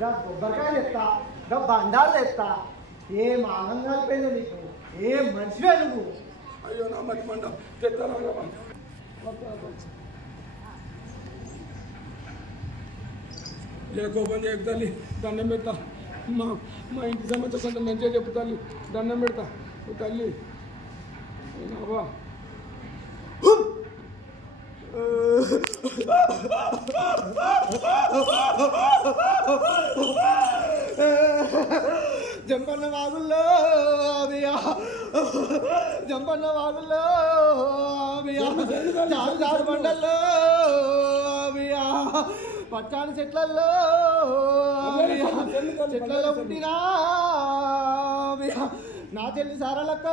కొబ్బరికాయలు ఎత్తా బండాలు ఎత్తా ఏం ఆనందం అయిపోయింది నీకు ఏం మంచివే నువ్వు అయ్యో నా మతి మండ లేకోబంది తల్లి దండం పెడతా మా ఇంటి సమస్య కొంచెం మంచిగా చెప్పు తల్లి దండం పెడతా తల్లి బాబా జంపన్న వాగుల్లో బియా జంపన్న వాగుల్లో బియా చాలు బండల్లో బియా పచ్చాని చెట్లల్లో చెట్లలో పుట్టినా బియా నా చెల్లి సారలక్క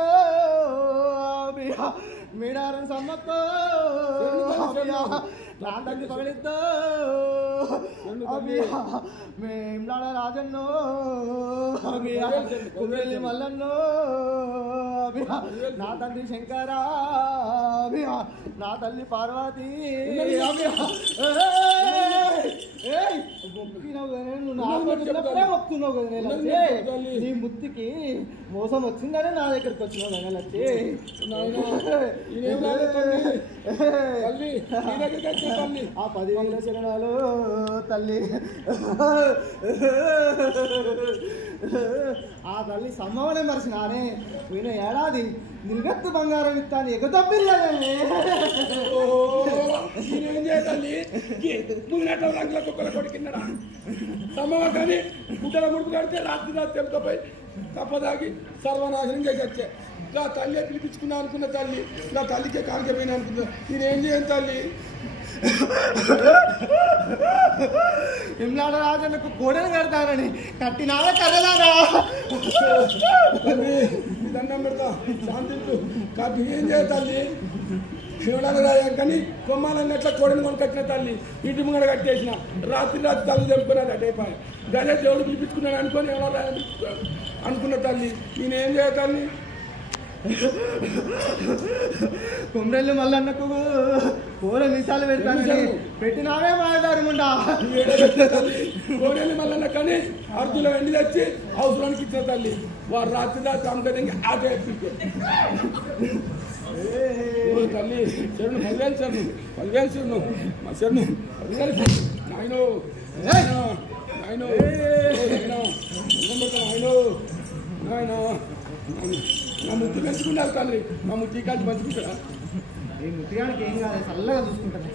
బియా మేడారం సమ్మక్క నా తండ్రి పగలిద్దో మేంలాడ రాజన్నో కుమ్రెల్లి మల్లన్నో నా తండ్రి శంకరా నా తల్లి పార్వతి మొక్కినావు కదా నువ్వు మొక్కుతున్నావు కదా నీ ముత్తికి మోసం వచ్చిందనే నా దగ్గరికి వచ్చినావు కదా లచ్చి ఆ 10,000 శరణాలు తల్లి ఆ తల్లి సమ్మవనే మరిచినానే పోయిన ఏడాది నిలగత్తు బంగారం ఇస్తాను ఎగదబ్బిర్యాలే కుక్కల కొడుకున్నాడా సమ్మవ కానీ గుడ్డల గుడుపు కడితే రాత్రి తెంపకపోయి తప్పదాగి సర్వనాశనం చేసి వచ్చే నా తల్లి పిలిపించుకున్నా అనుకున్న తల్లి నా తల్లికే కానికపోయినా అనుకున్నా నేనేం చేయను తల్లి ఇమ్లాడ రాజన్నకు గోడలు కడతానని కట్టినారా కదలారా దండం పెడతా శాంతించు కాబట్టి ఏం చేయ తల్లి శివనాథ రాజా కానీ కొమ్మాలన్నీ ఎట్లా కోడిని కొని కట్టిన తల్లి ఇంటి ముంగడ కట్టేసిన రాత్రి తల్లి తెంపుకున్నాడు అటైపోయి గదే దేవుడు పిలిపించుకున్నాడు అనుకొని ఎవరో అనుకున్న తల్లి నేనేం చేయ తల్లి కుమ్రెల్లి మల్లన్నకు కూర నిశాలు పెడతాను పెట్టినావే మాట్లాడారు ముండా కోడెల్లి మల్లన్న కానీ అర్జున వెండి తెచ్చి అవసరానికి ఇచ్చిన తల్లి వారు రాత్రి దాకా అమ్మకదంగా ఆట తల్లి శరణు 10,000 శరణు 10,000 శరణు మా శరణు 10,000 నాయనో నాయనో నాయనో నాయనో నా ముత్తి పెంచుకున్నారు తండ్రి మా ముత్తి కాల్చి పంచుకుంటారా ఈ ముత్తిగానికి ఏం కాదు చల్లగా చూసుకుంటాను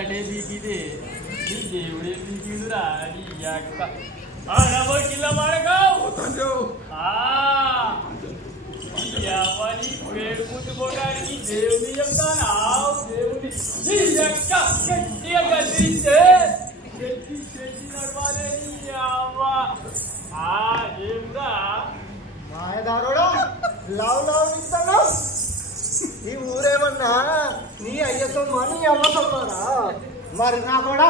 అంటే బీకిదే దేవుడే బీకిదురా కిల్ల మాడగాని పేరు పుట్టుకోవడానికి దేవుని చెప్తాను దేవుని గట్టిగా మాయదారుడా లవ్ లవ్ ఇస్తాను ఈ ఊరేమన్నా నీ అయ్యతో నీ అమ్మకమ్మారా మరి నా కూడా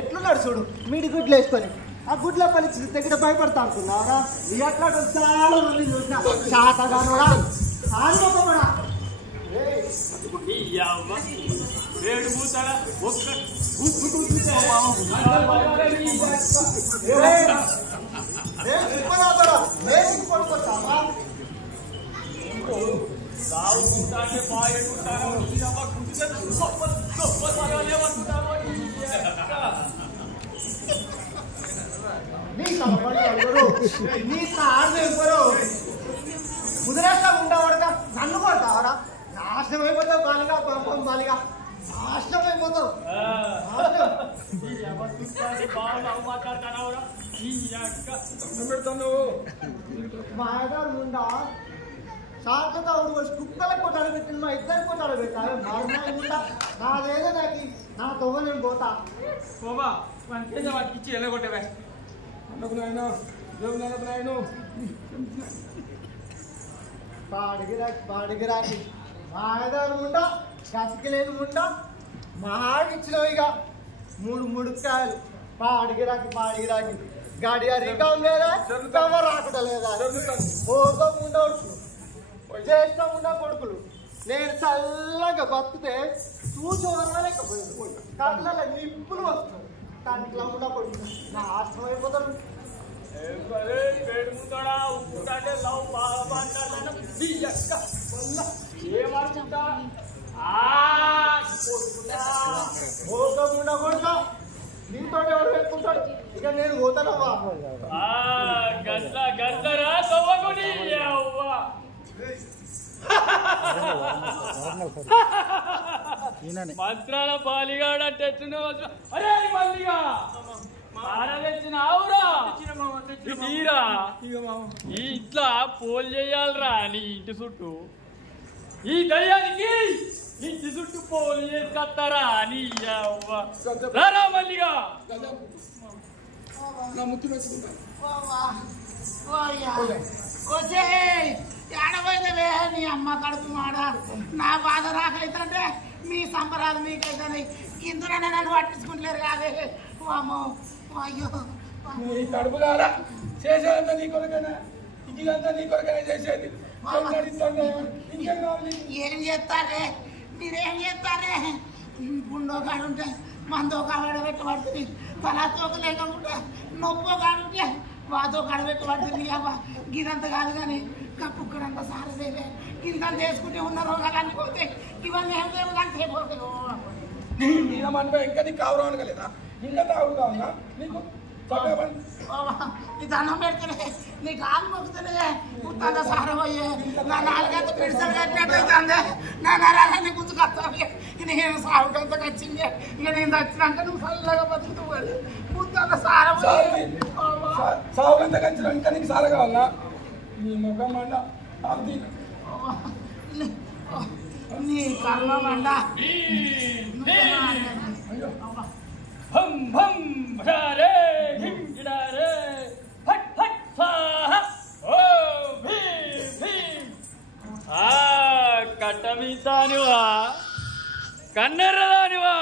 ఎట్లున్నాడు చూడు మీడి గుడ్లు వేసుకొని ఆ గుడ్ల పని తెగిట భయపడతా అనుకున్నారా ఈ అట్లా చాలా మంది చూసిన శాతగానోడా ఆనుకోమడా వేడు పూతాడా ఒక్క కుదిరేస్తా ఉండవడక నన్ను కొడతావరా నాశనం అయిపోతావు బాలిగా పాపం బాలిగా నాశనం అయిపోతావు మాయదారు ఉండా శాంతతో వచ్చి కుక్కల కొట్టాడు పెట్టిన మా ఇద్దరు కొట్టాడు పెట్టాలి మారుండా నాదేదో నాకు నా తొవ్వ నేను పోతా వాటికి ఎల్లగొట్టవే అన్నకు నాయన దేవుని నాయన పాడిగిరాకి మాయదారు ఉండా కసికలేని ఉండా మాడిచ్చినావు ఇక 3 ముడుకాయలు పాడిగిరాకి గాడియా రికం లేదా కవర్ రాకట లేదా పోసం ఉండ కొడుకులు చేష్టం ఉండ కొడుకులు నేను చల్లగా బతికితే చూసుకోలేకపోయింది కళ్ళలో నిప్పులు వస్తాయి కంట్లో ఉన్నప్పుడు నా ఆశ్రమం అయిపోతాడు పెడుముతాడా ఉప్పుకుంటే లవ్ బాగా ఏమనుకుంటా పోకుండా కొడతా నీతో ఎవరు పెట్టుకుంటాడు ఇక నేను పోతానమ్మా గంట గంటరా తవ్వకుని మంత్రాల బాలిగాడు అంటే అరే మల్లిగా తెచ్చినావురా తీరా ఈ ఇట్లా పోల్ చేయాలరా నీ ఇంటి చుట్టూ ఈ దయ్యానికి ఇంటి చుట్టూ పోల్ చేసుకొస్తారా నీ రారా మల్లిగా నా ముత్తు పెట్టుకుంటాను ఏడవైతే నీ అమ్మ కడుపు మాడ నా బాధ రాకైతే మీ సంబరాలు మీకైతే ఇందులోనే నన్ను పట్టించుకుంటలేరు కాదే అమ్మో అయ్యో నీ కడుపు కాదా చేసేదంతా నీ కొరకైనా ఇదంతా నీ కొరకైనా చేసేది ఇంకేం కావాలి ఏం చేస్తారే మీరేం చేస్తారే గుండో కాడుంటే మందో కాడబెట్టబడుతుంది తలాతోక లేకుంటే నొప్పో కాడుంటే వాతో కాడబెట్టబడుతుంది గిదంతా కాదు కానీ కప్పుక్కడంతా సారదేవే గింతంత వేసుకుంటే ఉన్న రోగాలన్నీ పోతాయి ఇవన్నీ ఏం లేవు కానీ పోతాయి ఇంకా నీకు కావరం అనగలేదా ఇంకా తాగుడు కావాలా నీకు నీ దండం పెడితేనే నీ కాలు మొక్కుతేనే ఉత్తంగా సారపోయే నా నాలుగంతా పిడిసలు కట్టినట్టయితే నా నరాలన్నీ గుంజుకొస్తాను నేను సాగుకంతా వచ్చింది ఇక నేను వచ్చినాక నువ్వు చల్లగా బతుకుతూ పోయి ఉత్తంగా సారపోయే సాగుకంతా ఖచ్చితంగా ఇంకా నీకు సార కావాలా నీ ముఖం మండ నీ కర్మ మండ భం భం రే హింగిడారే ఫట్ ఫట్ స్వాహ ఓ భీం భీం కట్టమితానివా కన్నెర్రదానివా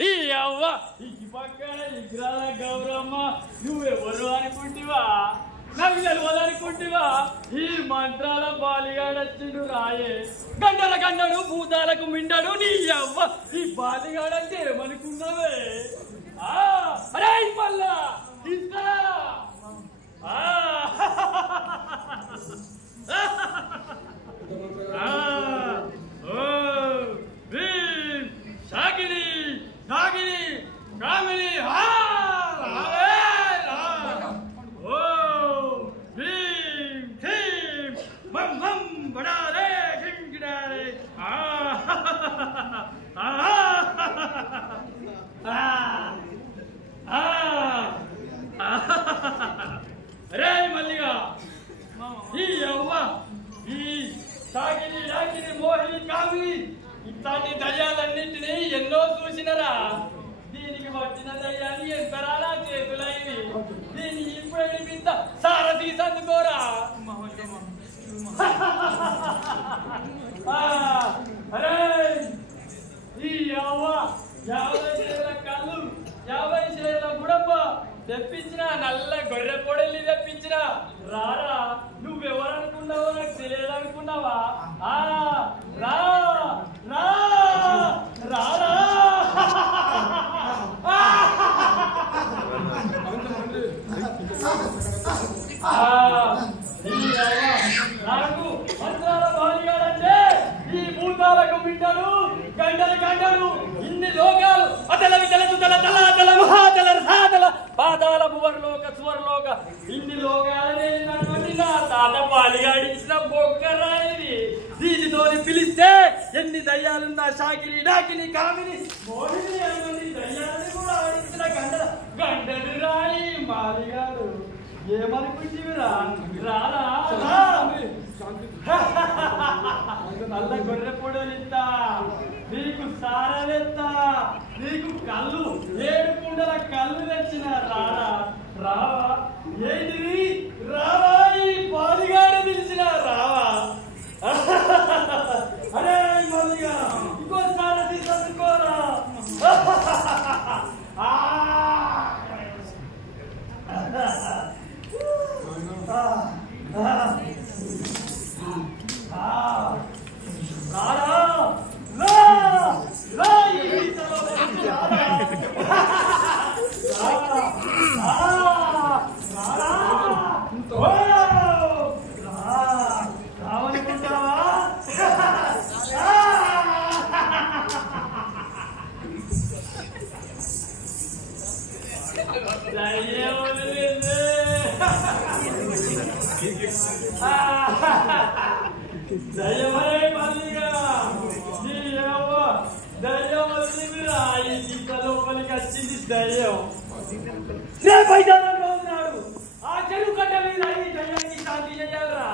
ఈ అవ్వ ఇంటి పక్కన విగ్రహాల గౌరమ్మ నువ్వెవరు అనుకుంటివా నాకు తెలవదనుకుంటివా ఈ మంత్రాల బాలిగాడొచ్చిండు రాయే గంటల గంటడు భూతాలకు మిండడు నీ అవ్వ ఈ బాలిగాడంటే ఏమనుకున్నావే అరే మళ్ళా తీసుకురా సాగిరి నాగిరి కామిని బడారే గింగిడారే అరే మల్లిగా ఈ అవ్వ ఈ సాగిని రాగిని మోహిని కామిని ఇట్లాంటి దయ్యాలన్నింటినీ ఎన్నో చూసినరా దీనికి పట్టిన దయ్యాన్ని ఎంతరాలా చేతులైంది దీన్ని ఇప్పుడు ఇంత సార తీసందుకోరా అరే ఈ అవ్వ 50 షేర్ల కళ్ళు 50 షేర్ల గుడప్ప తెప్పించిన నల్ల గొర్రె పొడల్ని తెప్పించిన రారా నువ్వెవరనుకున్నావో నాకు తెలియదు అనుకున్నావా రా రా రారా నాకు మంత్రాల బాలిగాడంటే ఈ భూతాలకు బిడ్డలు గంటలు గంటలు ఇన్ని లోకాలు అతల వితల తుతల తల తల మహాతల రసాతల పాతాల భువర్లోక స్వర్లోక ఇన్ని లోకాలనే నా తాత బాలిగాడించిన బొక్కరాయిది దీనితోని పిలిస్తే ఎన్ని దయ్యాలున్నా షాకిని డాకిని కామిని మోహిని అన్ని దయ్యాలని కూడా ఆడించిన గంటలు రాయి బాలిగాడు ఏమనుకుంటురా రారా నల్ల గొర్రె పొడలిస్తా నీకు సారాలెత్తా నీకు కళ్ళు 7 కుండల కళ్ళు తెచ్చిన రారా రావా ఏంటిది రావా ఈ పాలిగాడు పిలిచిన రావా అరే మల్లిగా ఇంకోసారి తీసుకోరా దయ్యమనే మల్లిగా నీ ఏవో దయ్యం వచ్చిందిరా ఈ సీత లోపలికి వచ్చింది దయ్యం రేపైతున్నాడు ఆ చెరువు కట్ట మీద ఈ దయ్యానికి శాంతి చేయాలరా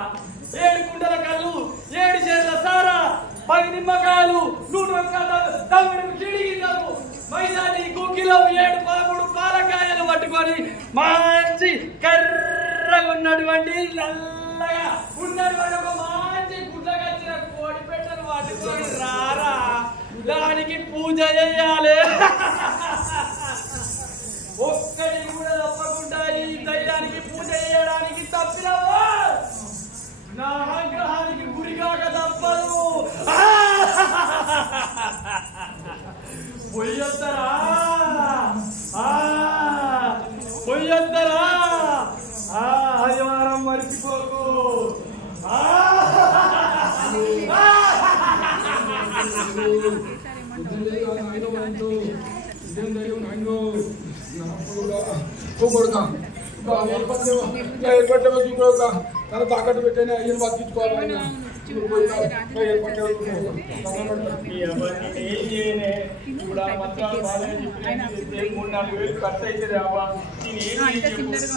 7 కుండల కళ్ళు 7 చేర్ల సారా 10 నిమ్మకాయలు 100 తమిళ కిడిగిద్దరు మైదాని కుక్కిలో 7-13 పాలకాయలు పట్టుకొని మంచి కర్రగా ఉన్నటువంటి నల్లగా ఉన్నటువంటి ఒక మంచి గుడ్డగా వచ్చిన కోడి పెట్టను పట్టుకొని రారా దానికి పూజ చేయాలి ఒక్కడి కూడా తప్పకుండా ఈ దయ్యానికి పూజ చేయడానికి తప్పినవా నా ఆగ్రహానికి గురికాక తప్పదు పొయ్యొద్దరా పొయ్యొద్దరా ఆదివారం మర్చిపోకు తన తాకట్టు పెట్టేనే అయ్యను బతికించుకోవాలి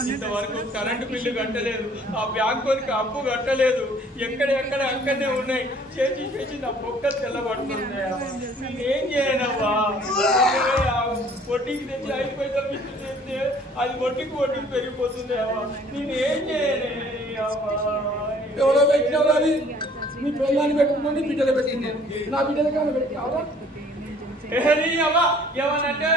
ఇంతవరకు కరెంటు బిల్లు కట్టలేదు ఆ బ్యాంకుకి అప్పు కట్టలేదు ఎక్కడ అక్కడనే ఉన్నాయి చేసి నా పొక్క తెల్లబడుతుంది నేనేం చేయనవ్వా వడ్డీకి తెచ్చి 5 పైసలు ఇచ్చి చేస్తే అది వడ్డీకి పెరిగిపోతుంది అవ్వా నేనేం చేయనే ఎవరో పెట్టినవరా నీ పిల్లల్ని పెట్టుకుంటే బిడ్డలు పెట్టింది నా బిడ్డలు కానీ పెట్టినావా ఏమనంటే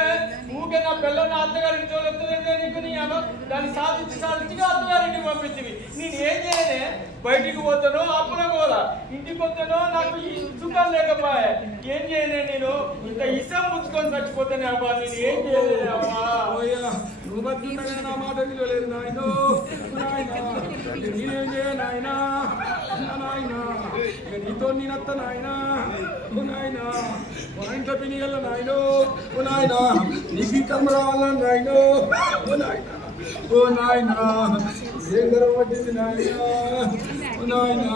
ఊకే నా పిల్లలు అత్తగారికి చూడొస్తుందంటే నీకు నీ అమ్మ దాన్ని సాధించి అత్తగారింటికి పంపించింది నేను ఏం చేయనే బయటికి పోతానో అప్పుల పోలా ఇంటికి పోతానో నాకు ఈ సుఖం లేకపోయా ఏం చేయనే నేను ఇంత ఇసం ముచ్చుకొని చచ్చిపోతానే అమ్మా నేను ఏం చేయలేదు అమ్మా నువ్వు బతుకుంటే నా మాట విలువలేదు నాయనో నేనేం చేయ నాయనా నాయనా నీతో నేనత్త నాయనా నాయనా మా ఇంట్లో పినిగల నాయనో నాయనా నీకు ఈ కర్మ రావాలా నాయనో నాయనా ఓ నాయనా ఏం గర్వం పట్టింది నాయనా నాయనా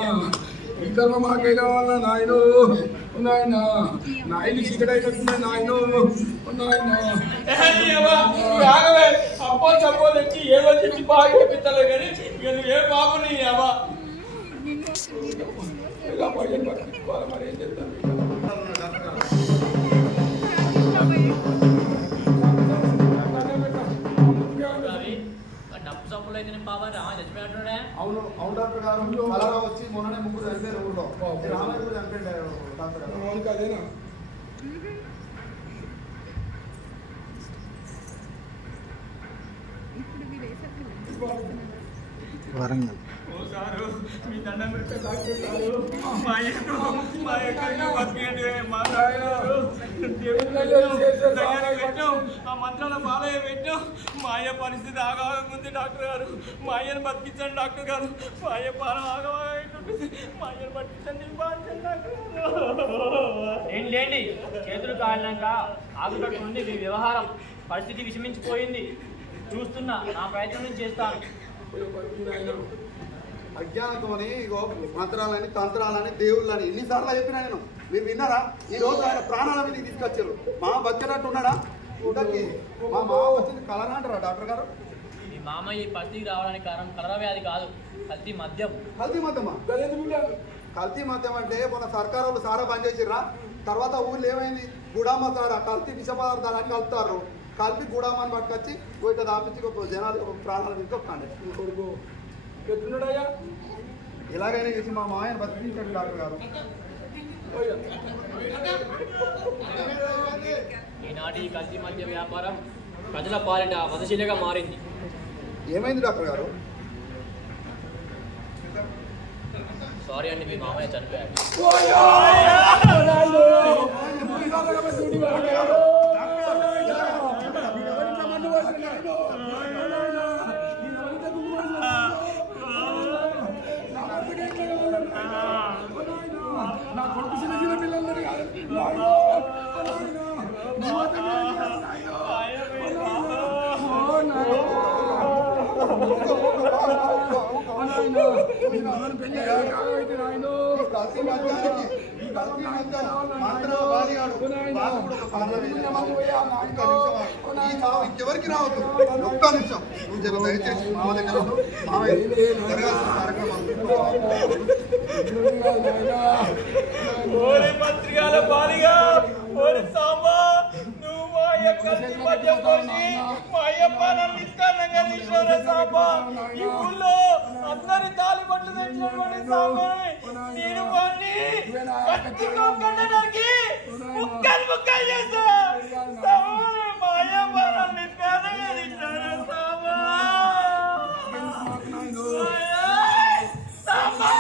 ఈ కర్మ మాకే కావాలా నాయనో నాయనా నా ఇల్లు చీకటైనట్టున్నా నాయనో నాయనా అప్పో చప్పో తెచ్చి ఏదో చెప్పి బాగా చెప్పించాలి కానీ ఇక ఏ బాబు నీ అమ్మా ఇలా పైన పట్టుకోవాలి మరి ఏం చెప్తాను డబ్బు సప్పులు అయితే బాబా రామ చచ్చిపోయినట్టునే అవును డాక్టర్ గారు కలరా వచ్చి మొన్ననే 3 చనిపోయారు ఊళ్ళో రామయ్య కూడా చనిపోయాడు డాక్టర్ గారు అదేనా వరంగల్ ఓ సారు మీ దండం పెడితే డాక్టర్ గారు మా ఎక్కడికి బతికేయండి మా ఆ మంత్రాల బాలయ్య పెట్టాం మా అయ్య పరిస్థితి ఆగముంది డాక్టర్ గారు మా అయ్యను బతికించండి డాక్టర్ గారు మా అయ్య పాలన ఆగమైంటుంది మా అయ్యను బతికించండి ఏంటి చేతులు కాలినాక ఆగుటట్టు ఉంది మీ వ్యవహారం పరిస్థితి విషమించిపోయింది చూస్తున్నా నా ప్రయత్నం నేను చేస్తాను అజ్ఞానంతోని ఇగో మంత్రాలని తంత్రాలని దేవుళ్ళని ఎన్నిసార్లు చెప్పినా నేను మీరు విన్నారా ఈ రోజు ఆయన ప్రాణాల మీద తీసుకొచ్చారు మా బతికేటట్టు ఉన్నాడా ఉండకి మా మామ వచ్చింది కలరా అంటారా డాక్టర్ గారు మీ మామ ఈ పరిస్థితికి రావడానికి కారణం కలరా వ్యాధి కాదు కల్తీ మద్యం కల్తీ మద్యమా కల్తీ మద్యం అంటే మన సర్కారు వాళ్ళు సారా బంద్ చేసిర్రా తర్వాత ఊళ్ళో ఏమైంది గుడామ సారా కల్తీ విష పదార్థాలు అని కలుపుతారు కలిపి గుడామాన్ని పట్టుకొచ్చి పోయిట దాపించి జనాలు ప్రాణాలు తీసుకొస్తాండి ఎట్లున్నాడయ్యా ఎలాగైనా చేసి మా మాయను బతికించాడు డాక్టర్ గారు ఈనాటి ఈ కల్తీ మద్య వ్యాపారం ప్రజల పాలిట వదశీలగా మారింది ఏమైంది డాక్టర్ గారు సారీ అండి మీ మామయ్య చనిపోయాడు నా కొడుకు చిన్న చిన్న పిల్లలు కల్తీ మధ్యానికి ఈ కల్తీ మధ్యాహ్నం ఆంధ్ర బాలిగాడు బాగా కూడా ఒక ఈ చావు ఇంకెవరికి రావద్దు. ఒక్క నిమిషం నువ్వు జర దయచేసి మామ దగ్గర జరగాల్సిన కార్యక్రమం పత్రికల బాలిగా సాంబా నువ్వు మా యొక్క మద్యం పోసి మా అయ్యప్ప నన్ను నిష్కారణంగా తీసుకోరా సాంబా. ఈ ఊళ్ళో అందరి తాలి బట్టలు తెచ్చినటువంటి సాంబాని నేను వాడిని కట్టుకోకండి ముక్కలు ముక్కలు చేస్తా. మా అయ్యప్ప నన్ను నిష్కారణంగా తీసుకోరా సాంబా. సాంబా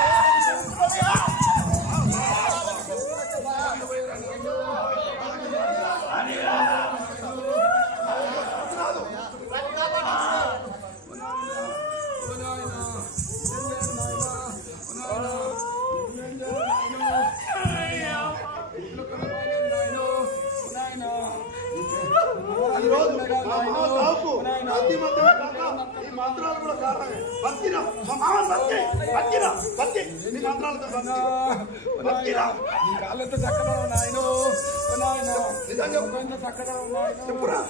ఈ మంత్రాలు కూడా కారణమే. బతికిరా మా మామ బతికిరా బతికి నీ మంత్రాలతో బతికిరా. నీ కాళ్ళతో చక్కగా ఉన్నాయను నిజంగా చక్కగా ఉన్నాయి చెప్పురా.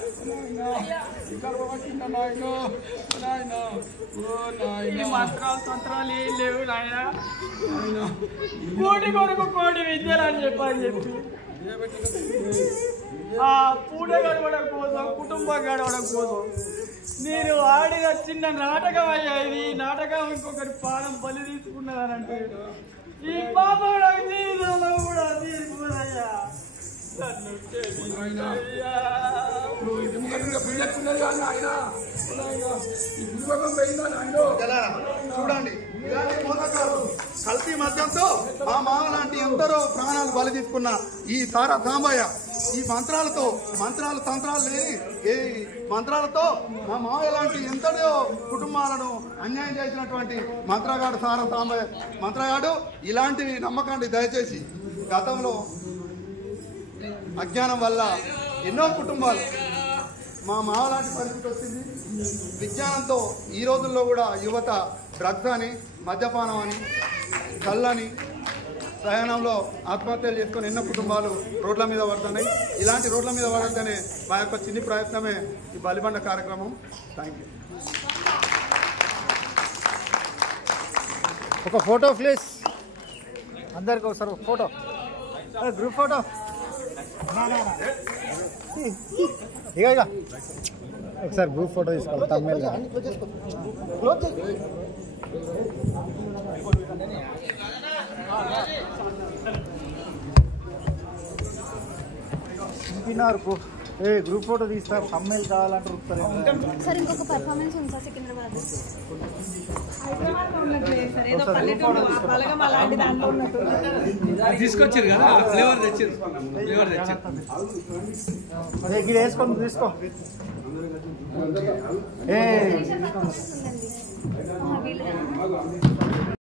మంత్రాలు తంత్రాలు ఏం లేవు నాయన. కోటి కొరకు కోటి విద్యలు అని చెప్పి ఆ పూట గడవడం కోసం కుటుంబం గడవడం కోసం నేను ఆడిన చిన్న నాటకం అయ్యా. ఇది నాటకం ఇంకొకరి ప్రాణం బలి తీసుకున్నానంటే ఈ పాపం జీవితంలో కూడా తీసుకున్నాయ్యా. చూడండి ఇలాంటి మోసకాలు కల్తీ మద్యంతో మా మామ లాంటి ఎందరో ప్రాణాలు బలి తీసుకున్న ఈ సారా సాంబయ్య ఈ మంత్రాలు తంత్రాలు లేని ఏ మంత్రాలతో మా మామయ్య లాంటి ఎంతడో కుటుంబాలను అన్యాయం చేసినటువంటి మంత్రగాడు సారా సాంబయ్య మంత్రగాడు. ఇలాంటివి నమ్మకండి దయచేసి. గతంలో అజ్ఞానం వల్ల ఎన్నో కుటుంబాలు మా మామ లాంటి పరిస్థితి వచ్చింది. విజ్ఞానంతో ఈ రోజుల్లో కూడా యువత డ్రగ్స్ అని మద్యపానం అని కళ్ళని ప్రయాణంలో ఆత్మహత్యలు చేసుకుని ఎన్నో కుటుంబాలు రోడ్ల మీద పడుతున్నాయి. ఇలాంటి రోడ్ల మీద పడద్దనే మా యొక్క చిన్ని ప్రయత్నమే ఈ బలిబండ కార్యక్రమం. Thank you. ఒక ఫోటో ప్లీజ్. అందరికి ఒకసారి ఒక ఫోటో, గ్రూప్ ఫోటో. ఇక ఒకసారి గ్రూప్ ఫోటో తీసుకోవాలి. తమిళగా గ్రూప్ ఫోటో తీస్తారు. తమిళ కావాలంటే రూపుతారు. సార్ ఇంకొక పర్ఫార్మెన్స్ ఉంది సార్ సికింద్రాబాద్. తీసుకొచ్చారు కదా ఫ్లేవర్ తెచ్చారు. అదే ఇది వేసుకొని తీసుకో. వీళ్ళు